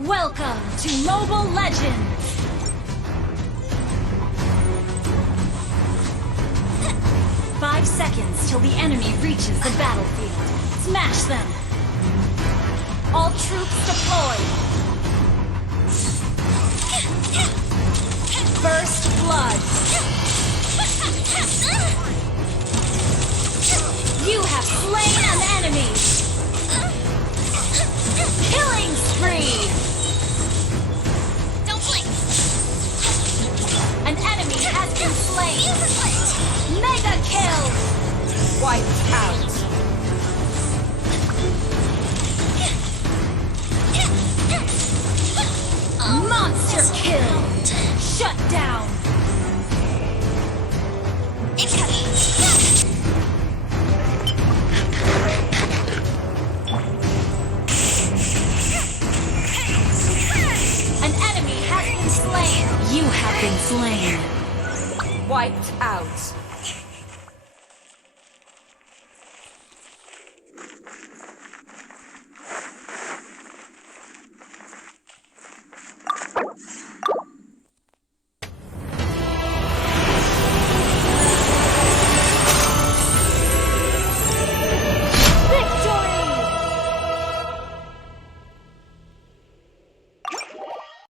Welcome to Mobile Legends! Five seconds till the enemy reaches the battlefield. Smash them! All troops deployed! First blood! You have slain an enemy! Killing spree! Don't blink! An enemy has been slain! Mega kill! Wiped out. Monster kill! Shut down! Incoming! An enemy has been slain! You have been slain! Wiped out.